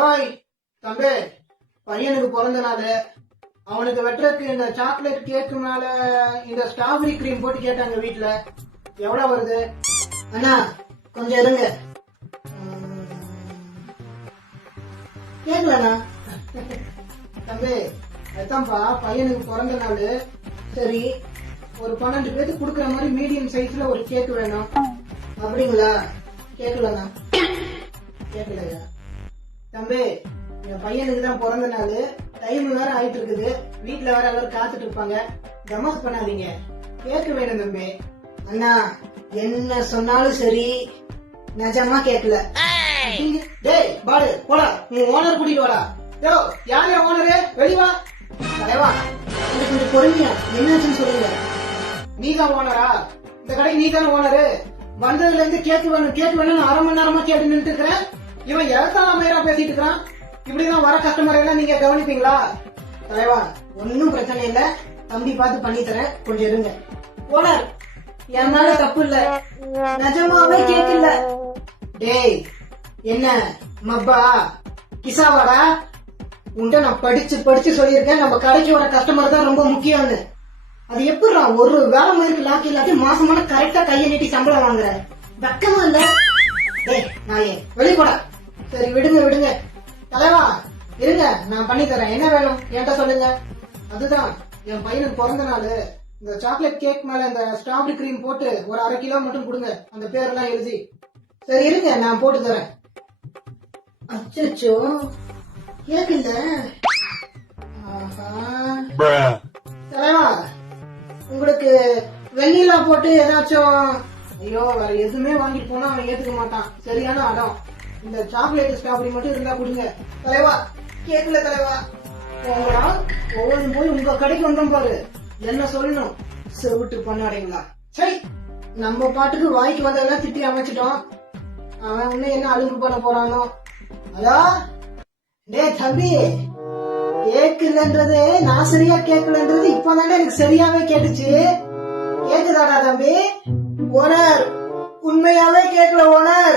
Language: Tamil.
ஓய் தம்பி, பையனுக்கு பிறந்த நாள், அவனுக்கு வெட்டுறதுக்கு இந்த சாக்லேட் கேக்கு மேல இந்த ஸ்ட்ராபெரி கிரீம் போட்டு கேட்டாங்க வீட்டுல. எவ்வளவு வருது? அண்ணா கொஞ்சம் இருங்க. கேக்கலண்ணா. தம்பி அதான்ப்பா பையனுக்கு பிறந்த நாள். சரி, ஒரு 12 பேருக்கு குடுக்கற மாதிரி மீடியம் சைஸ்ல ஒரு கேக் வேணும். அப்படிங்களா? கேக்கலண்ணா. கேக்கலையா? தம்பி, என் பையனுக்கு தான் பிறந்த நாள், டைம் வேற ஆயிட்டு இருக்குது, வீட்டுல வேற எல்லாரும் காத்துட்டு இருப்பாங்க. தமாஸ் பண்ணாதீங்க, கேட்க வேணும் தம்பி. அண்ணா என்ன சொன்னாலும் சரி, நிஜமா கேட்கல. டேய் பாடு போடா, உன் ஓனர் கூட்டிட்டு வாடா. யோ யார் ஓனரு? வெளிவா. தலைவா கொஞ்சம் பொறுமையா, என்னாச்சுன்னு சொல்லுங்க. நீதான் ஓனரா? இந்த கடைக்கு நீதான ஓனரு? வந்ததுல இருந்து கேக்கு வேணும்னு அரை மணி நேரமா கேட்டு நின்று இருக்கிறேன். இவன் எதத்தால பேசிட்டு இருக்கிறான். இப்படிதான் வர கஸ்டமர் எல்லாம் நீங்க கவனிப்பீங்களா? தலைவா ஒன்னும் பிரச்சனை இல்ல, தம்பி பார்த்து பண்ணி தரேன், கொஞ்சம் இருங்க. ஓனர் என் மேல தப்பு இல்ல, நிஜமாவே கேட்கல. டேய் என்ன மப்பா கிசாவாடா? உன்ட்ட நான் படிச்சு சொல்லியிருக்கேன், நம்ம கடைக்கு வர கஸ்டமர் தான் ரொம்ப முக்கியம்னு. அது எப்படிடா ஒரு வேலை மாதிரி லாக்கி எல்லாத்தையும் மாசமான கரெக்டா கையை நீட்டி சம்பளம் வாங்குற? வெக்கமா இல்ல? டேய் நாயே வெளிய போடா. சரி விடுங்க. தலைவா இருங்க, நான் பண்ணி தரேன். என்ன வேணும் என்கிட்ட சொல்லுங்க. அதுதான் என் பையனுக்கு பிறந்த நாள், இந்த சாக்லேட் கேக் மேல இந்த ஸ்ட்ராபெரி கிரீம் போட்டு ஒரு 1/2 கிலோ மட்டும் கொடுங்க, அந்த பேரெல்லாம் எழுதி. சரி இருங்க, நான் போட்டு தரேன். அச்சோ கேக் இல்ல. தலைவா உங்களுக்கு வெண்ணிலா போட்டு ஏதாச்சும். ஐயோ வேற எதுவுமே வாங்கிட்டு போனா அவன் ஏத்துக்க மாட்டான், சரியான அடம். இந்த சாக்லேட் ஸ்ட்ராபெரி மட்டும் இருந்தா கொடுங்க. தலைவா கேக்கல தலைவா. ஒவ்வொரு போய் உங்க கடைக்கு வந்தோம் பாரு, என்ன சொல்லணும் செவிட்டு பண்ணாடீங்களா? சரி, நம்ம பாட்டுக்கு வாய்க்கு வந்ததெல்லாம் திட்டி அமைச்சிட்டோம். அவன் இன்னும் என்ன அழுகு பண்ண போறானோ. அதா டே தம்பி, கேக்கலன்றது நான் சரியா கேக்கலன்றது இப்பதானே எனக்கு சரியாவே கேட்டுச்சு. கேக்குதாடா தம்பி? ஓனர் உண்மையாவே கேக்கல ஓனர்.